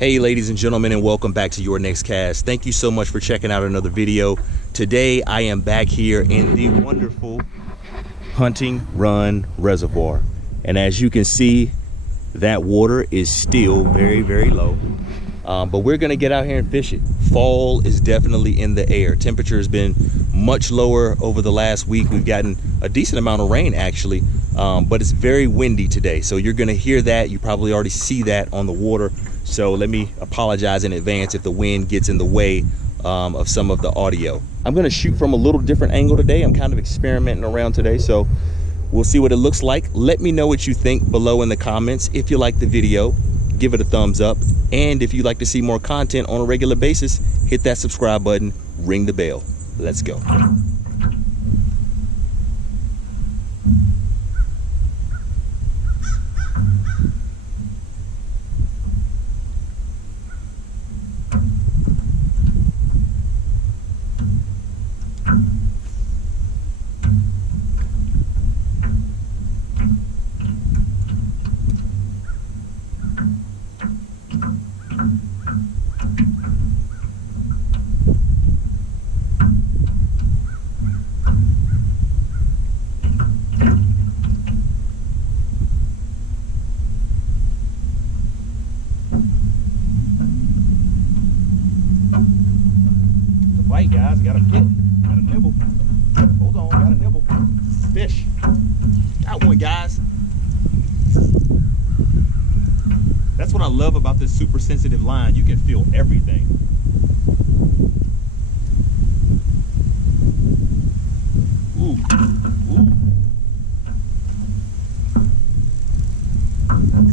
Hey ladies and gentlemen, and welcome back to Your Next Cast. Thank you so much for checking out another video. Today I am back here in the wonderful Hunting Run Reservoir, and as you can see, that water is still very low, but we're gonna get out here and fish it. Fall is definitely in the air. Temperature has been much lower over the last week. We've gotten a decent amount of rain actually, but it's very windy today, so you're gonna hear that. You probably already see that on the water. So let me apologize in advance if the wind gets in the way of some of the audio. I'm gonna shoot from a little different angle today. I'm kind of experimenting around today, so we'll see what it looks like. Let me know what you think below in the comments. If you like the video, give it a thumbs up. And if you'd like to see more content on a regular basis, hit that subscribe button, ring the bell. Let's go. Bite, guys. Got a hit. Got a nibble. Hold on. Got a nibble. Fish. Got one, guys. That's what I love about this super sensitive line. You can feel everything. Ooh. Ooh.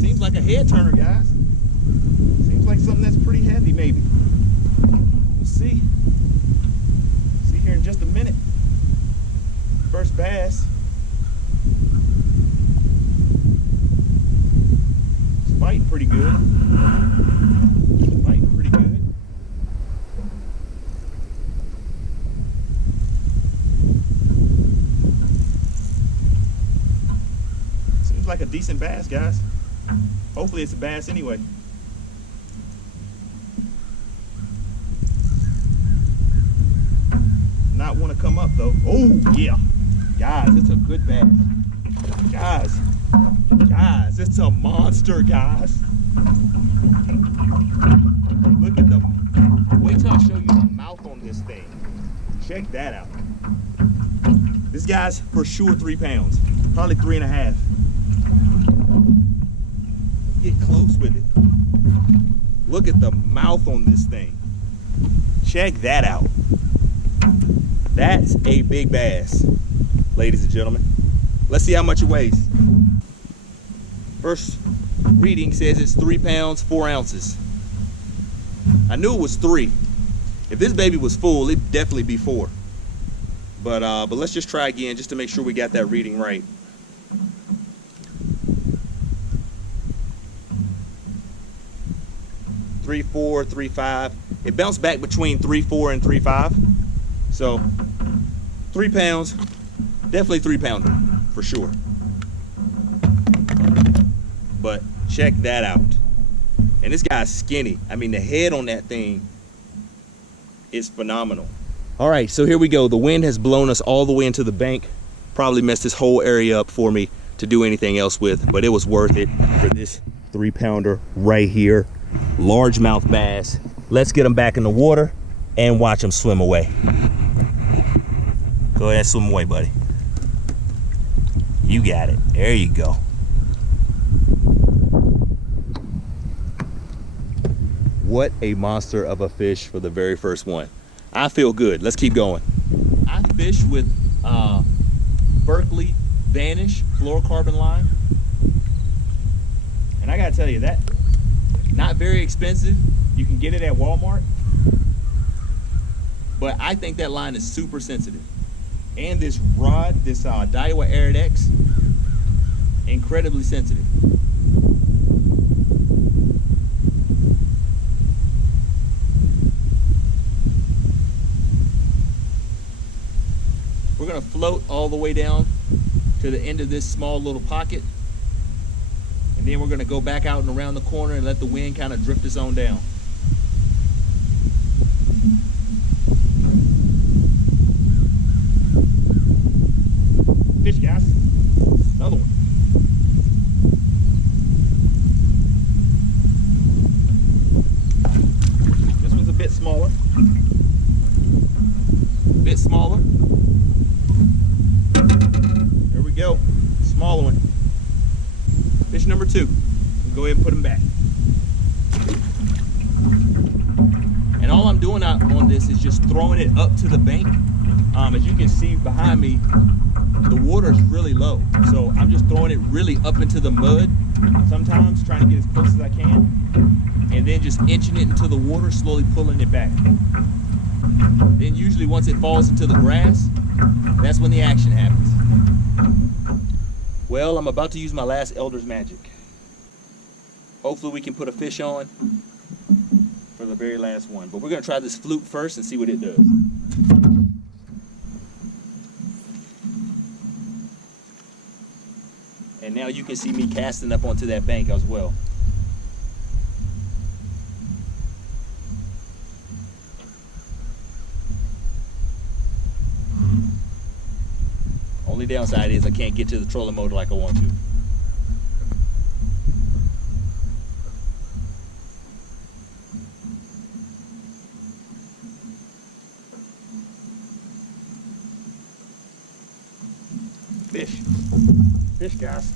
Seems like a head turner, guys. Seems like something that's pretty heavy, maybe. We'll see. See here in just a minute. First bass. It's biting pretty good. Biting pretty good. Seems like a decent bass, guys. Hopefully it's a bass anyway. Not want to come up though. Oh yeah, guys, it's a good bass. Guys, it's a monster, guys. Look at the, wait till I show you the mouth on this thing. Check that out. This guy's for sure 3 pounds, probably 3.5. Get close with it. Look at the mouth on this thing. Check that out. That's a big bass, ladies and gentlemen. Let's see how much it weighs. First reading says it's 3 pounds, 4 ounces. I knew it was 3. If this baby was full, it'd definitely be 4. But let's just try again just to make sure we got that reading right. Three, 4, 3, 5. It bounced back between 3, 4 and 3, 5. So 3 pounds, definitely 3 pounder for sure. But check that out. And this guy's skinny. I mean, the head on that thing is phenomenal. All right, so here we go. The wind has blown us all the way into the bank. Probably messed this whole area up for me to do anything else with, but it was worth it for this 3 pounder right here. Largemouth bass. Let's get them back in the water and watch them swim away. Go ahead, swim away, buddy. You got it. There you go. What a monster of a fish for the very first one. I feel good. Let's keep going. I fish with Berkley Vanish fluorocarbon line. And I gotta tell you, that not very expensive. You can get it at Walmart. But I think that line is super sensitive. And this rod, this Daiwa Arid X, incredibly sensitive. We're gonna float all the way down to the end of this small little pocket. And then we're gonna go back out and around the corner and let the wind kind of drift us on down. Fish, guys. Another one. This one's a bit smaller. Bit smaller. There we go. Smaller one. Fish number 2. We'll go ahead and put him back. And all I'm doing on this is just throwing it up to the bank. As you can see behind me, the water is really low. So I'm just throwing it really up into the mud sometimes, trying to get as close as I can. And then just inching it into the water, slowly pulling it back. Then usually once it falls into the grass, that's when the action happens. Well, I'm about to use my last Elder's Magic. Hopefully we can put a fish on for the very last one. But we're gonna try this fluke first and see what it does. And now you can see me casting up onto that bank as well. Only downside is I can't get to the trolling motor like I want to. Fish. Fish, guys.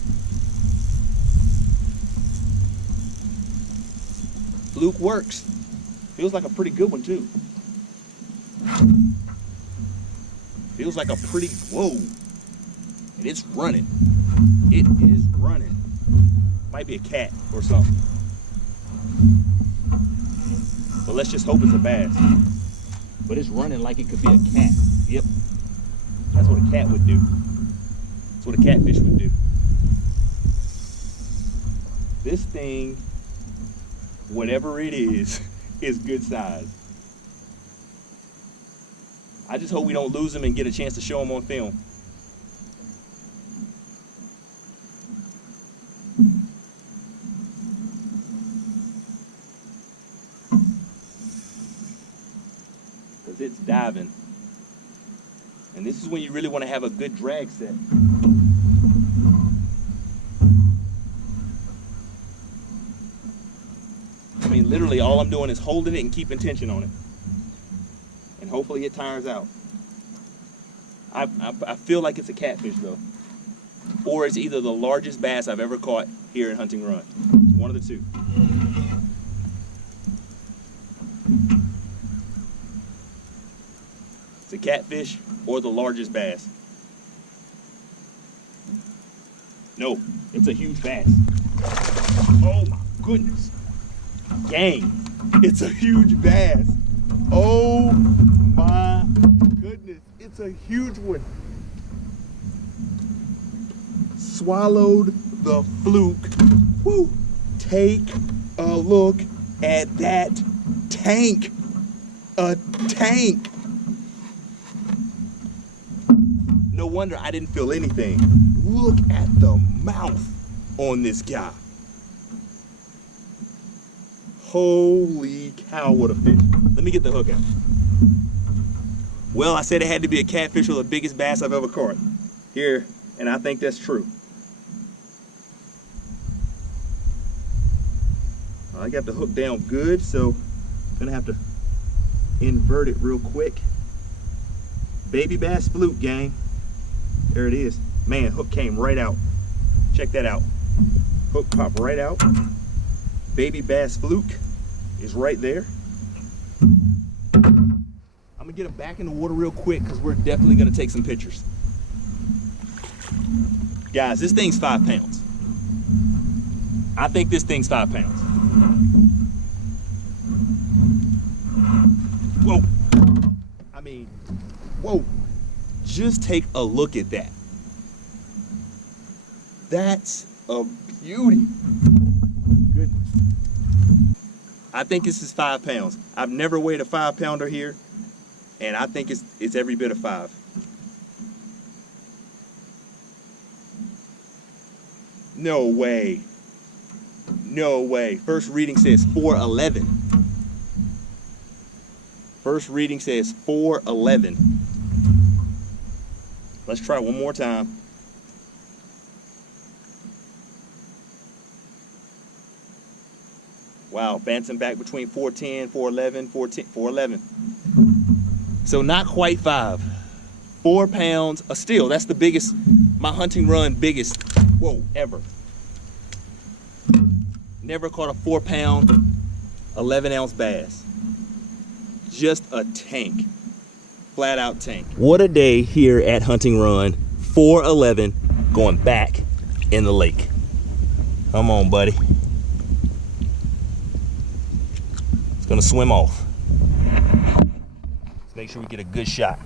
Fluke works. Feels like a pretty good one too. Feels like a pretty, whoa. And it's running. It is running. Might be a cat or something. But let's just hope it's a bass. But it's running like it could be a cat. Yep. That's what a cat would do. That's what a catfish would do. This thing, whatever it is good size. I just hope we don't lose him and get a chance to show him on film. Because it's diving. And this is when you really want to have a good drag set. I mean, literally all I'm doing is holding it and keeping tension on it. And hopefully it tires out. I feel like it's a catfish though. Or it's either the largest bass I've ever caught here in Hunting Run. It's one of the two. It's a catfish or the largest bass. No, it's a huge bass. Oh my goodness. Gang, it's a huge bass. Oh my goodness, it's a huge one. Swallowed the fluke. Woo! Take a look at that tank. A tank. No wonder I didn't feel anything. Look at the mouth on this guy. Holy cow, what a fish. Let me get the hook out. Well, I said it had to be a catfish or the biggest bass I've ever caught. Here, and I think that's true. I got the hook down good, so I'm gonna have to invert it real quick. Baby bass fluke, gang. There it is. Man, hook came right out. Check that out. Hook popped right out. Baby bass fluke is right there. I'm gonna get him back in the water real quick because we're definitely gonna take some pictures. Guys, this thing's 5 pounds. I think this thing's 5 pounds. Whoa. I mean, whoa. Just take a look at that. That's a beauty. Goodness. I think this is 5 pounds. I've never weighed a 5 pounder here, and I think it's every bit of 5. No way. No way. First reading says 411. First reading says 411. Let's try one more time. Wow, bouncing back between 410, 411, 411. So not quite 5. 4 pounds, still, that's the biggest, my hunting run biggest, whoa, ever. Never caught a 4 pound, 11 ounce bass. Just a tank, flat out tank. What a day here at Hunting Run, 411, going back in the lake. Come on, buddy. It's gonna swim off. Let's make sure we get a good shot.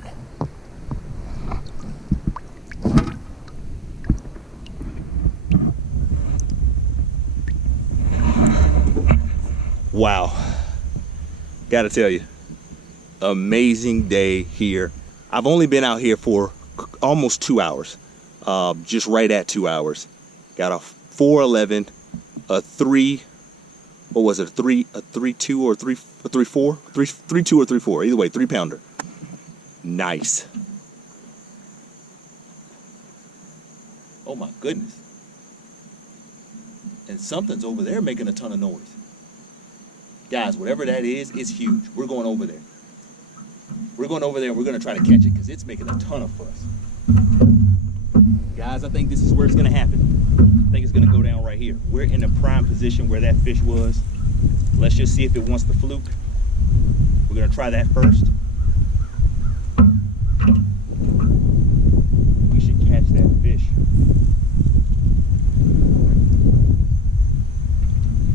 Wow, gotta tell you, amazing day here. I've only been out here for almost 2 hours, just right at 2 hours. Got a 411, a 3, what was it, a 3.2 or 3.4? 3.2 or 3.4, either way, 3 pounder. Nice. Oh my goodness. And something's over there making a ton of noise. Guys, whatever that is, it's huge. We're going over there. We're going over there and we're going to try to catch it because it's making a ton of fuss. Guys, I think this is where it's going to happen. I think it's going to go down right here. We're in a prime position where that fish was. Let's just see if it wants to fluke. We're going to try that first. We should catch that fish.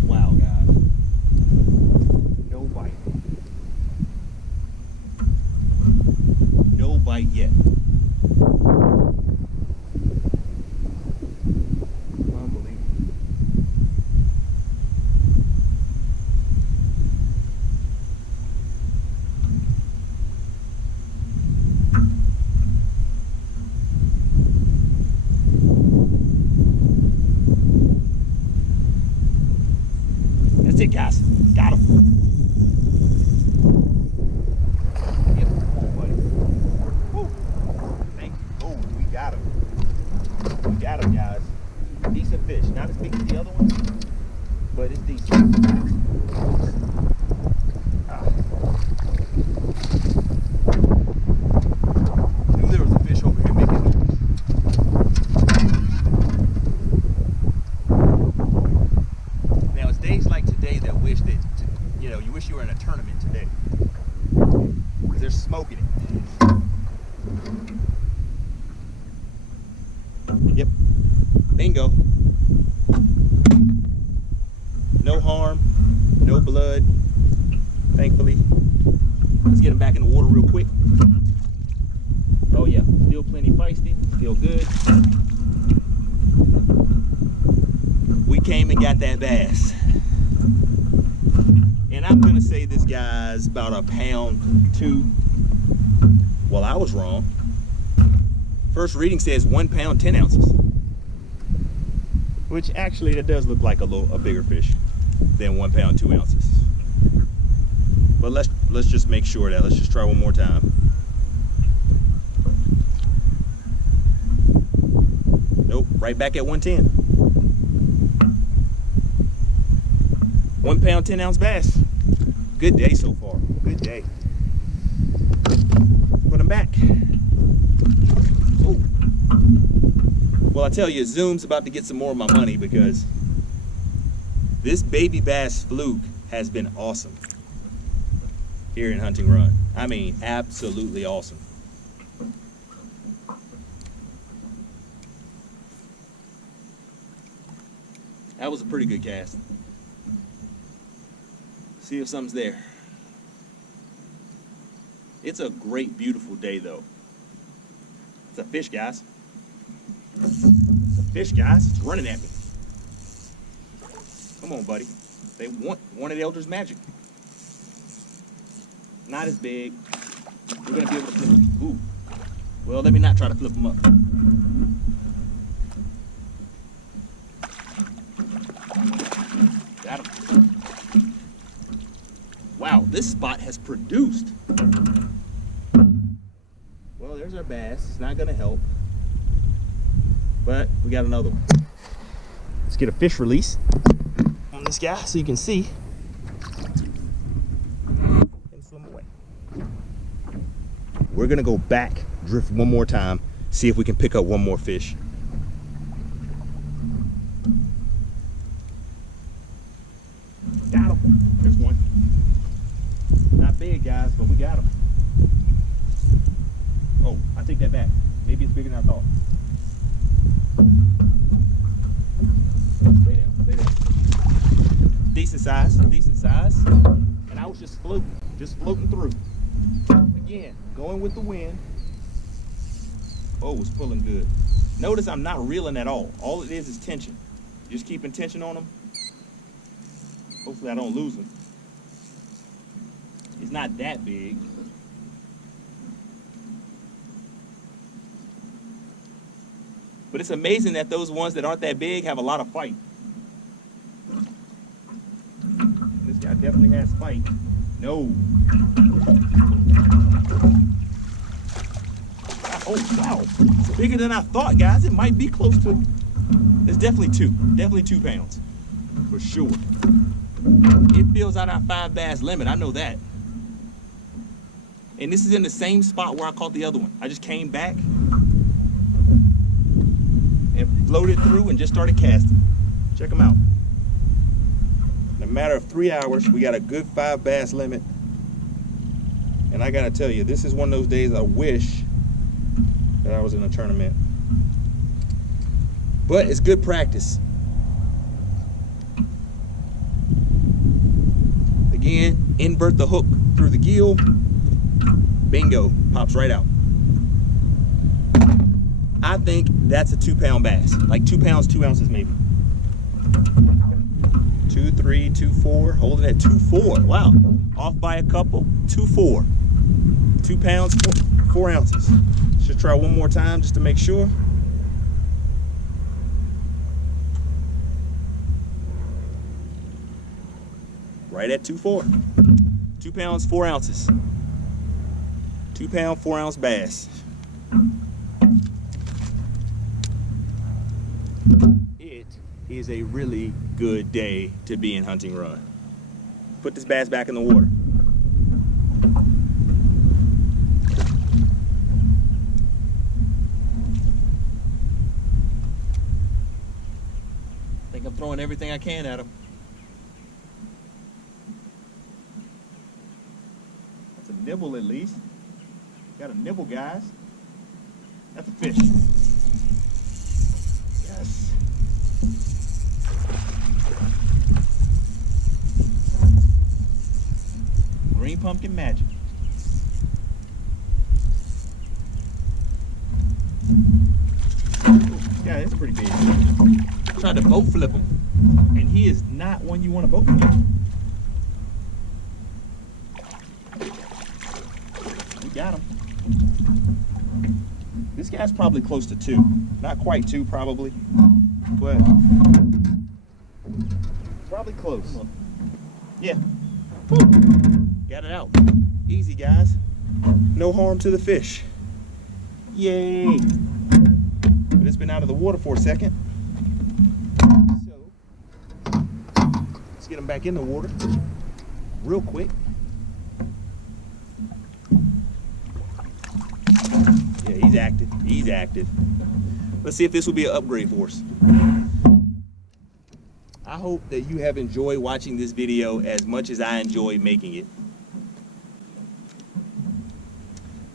Wow, guys. No bite. No bite yet. That's it, guys. Got him. Yep, come on, buddy. Woo. Thank you. Oh, we got him. We got him, guys. Decent fish. Not as big as the other ones, but it's decent. Knew there was a fish over here making noise. Now, it's days like today that wish that, you know, you wish you were in a tournament today. Because they're smoking it. Yep. Bingo. No harm, no blood, thankfully. Let's get him back in the water real quick. Oh yeah, still plenty feisty, still good. We came and got that bass. And I'm gonna say this guy's about 1.2 pounds. Well, I was wrong. First reading says 1 pound, 10 ounces. Which actually, that does look like a bigger fish than 1 pound, 2 ounces. But let's just make sure of that. Let's just try one more time. Nope, right back at 110. 1 pound, 10 ounce bass. Good day so far. Good day. Put him back. Oh. Well, I tell you, Zoom's about to get some more of my money because this baby bass fluke has been awesome here in Hunting Run. I mean, absolutely awesome. That was a pretty good cast. See if something's there. It's a great, beautiful day, though. It's a fish, guys. It's a fish, guys. It's running at me. Come on, buddy. They want one of the Elders Magic. Not as big. We're gonna be able to flip them. Ooh. Well, let me not try to flip them up. Wow, this spot has produced. Well, there's our bass. It's not gonna help, but we got another one. Let's get a fish release on this guy so you can see. And swim away. We're gonna go back, drift one more time, see if we can pick up one more fish. Got him. There's one. Not big, guys, but we got him. Oh, I take that back. Maybe it's bigger than I thought. Stay down, stay down. Decent size, decent size. And I was just floating through. Again, going with the wind. Oh, it's pulling good. Notice I'm not reeling at all. All it is tension. Just keeping tension on them. Hopefully I don't lose him. It's not that big. But it's amazing that those ones that aren't that big have a lot of fight. This guy definitely has fight. No. Oh, wow. It's bigger than I thought, guys. It might be close to, it's definitely 2 pounds for sure. It fills out our 5 bass limit. I know that. And this is in the same spot where I caught the other one. I just came back and floated through and just started casting. Check them out. In a matter of 3 hours, we got a good 5 bass limit. And I gotta tell you, this is one of those days I wish that I was in a tournament. But it's good practice. Again, invert the hook through the gill. Bingo, pops right out. I think that's a 2 pound bass. Like 2 pounds, 2 ounces maybe. 2, 3, 2, 4, holding at 2, 4. Wow, off by a couple, 2, 4. 2 pounds, 4 ounces. Should try one more time just to make sure. Right at 2, 4. 2 pounds, 4 ounces. 2 pound, 4 ounce bass. It is a really good day to be in Hunting Run. Put this bass back in the water. I think I'm throwing everything I can at him. That's a nibble at least. Got a nibble, guys. That's a fish. Yes. Green pumpkin magic. Yeah, it's pretty big. Tried to boat flip him, and he is not one you want to boat flip. We got him. This guy's probably close to 2. Not quite 2 probably, but probably close. Yeah. Woo. Got it out. Easy, guys. No harm to the fish. Yay. But it's been out of the water for a second. So let's get him back in the water real quick. Yeah, he's active. He's active. Let's see if this will be an upgrade for us. I hope that you have enjoyed watching this video as much as I enjoy making it.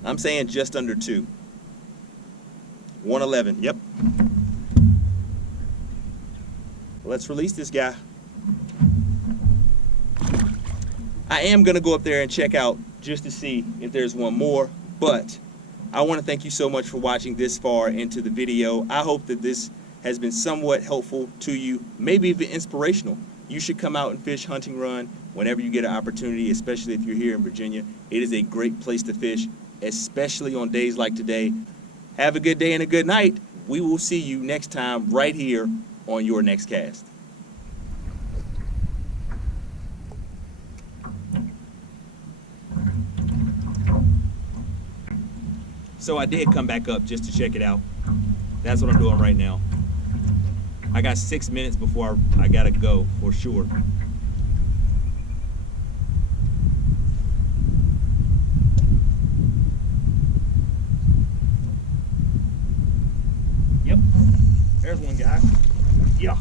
I'm saying just under 2. 111, yep. Let's release this guy. I am gonna go up there and check out just to see if there's one more, but I want to thank you so much for watching this far into the video. I hope that this has been somewhat helpful to you, maybe even inspirational. You should come out and fish Hunting Run whenever you get an opportunity, especially if you're here in Virginia. It is a great place to fish, especially on days like today. Have a good day and a good night. We will see you next time right here on Your Next Cast. So I did come back up just to check it out. That's what I'm doing right now. I got 6 minutes before I gotta go for sure. Yep, there's one guy. Yeah.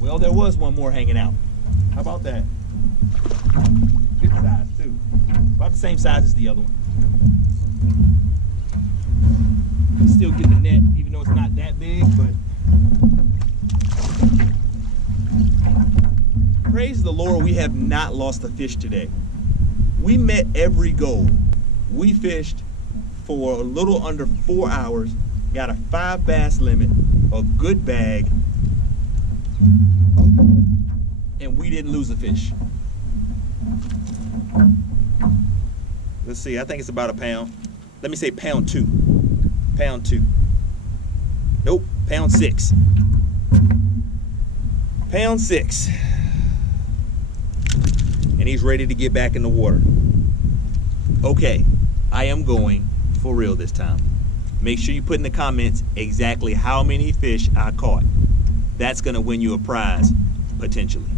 Well, there was one more hanging out. How about that? Good size too. About the same size as the other one. Still getting the net, even though it's not that big, but praise the Lord, we have not lost a fish today. We met every goal. We fished for a little under 4 hours, got a 5 bass limit, a good bag, and we didn't lose a fish. Let's see, I think it's about a pound. Let me say pound 2. Pound 2. Nope, pound 6. Pound 6. And he's ready to get back in the water. Okay, I am going for real this time. Make sure you put in the comments exactly how many fish I caught. That's gonna win you a prize, potentially.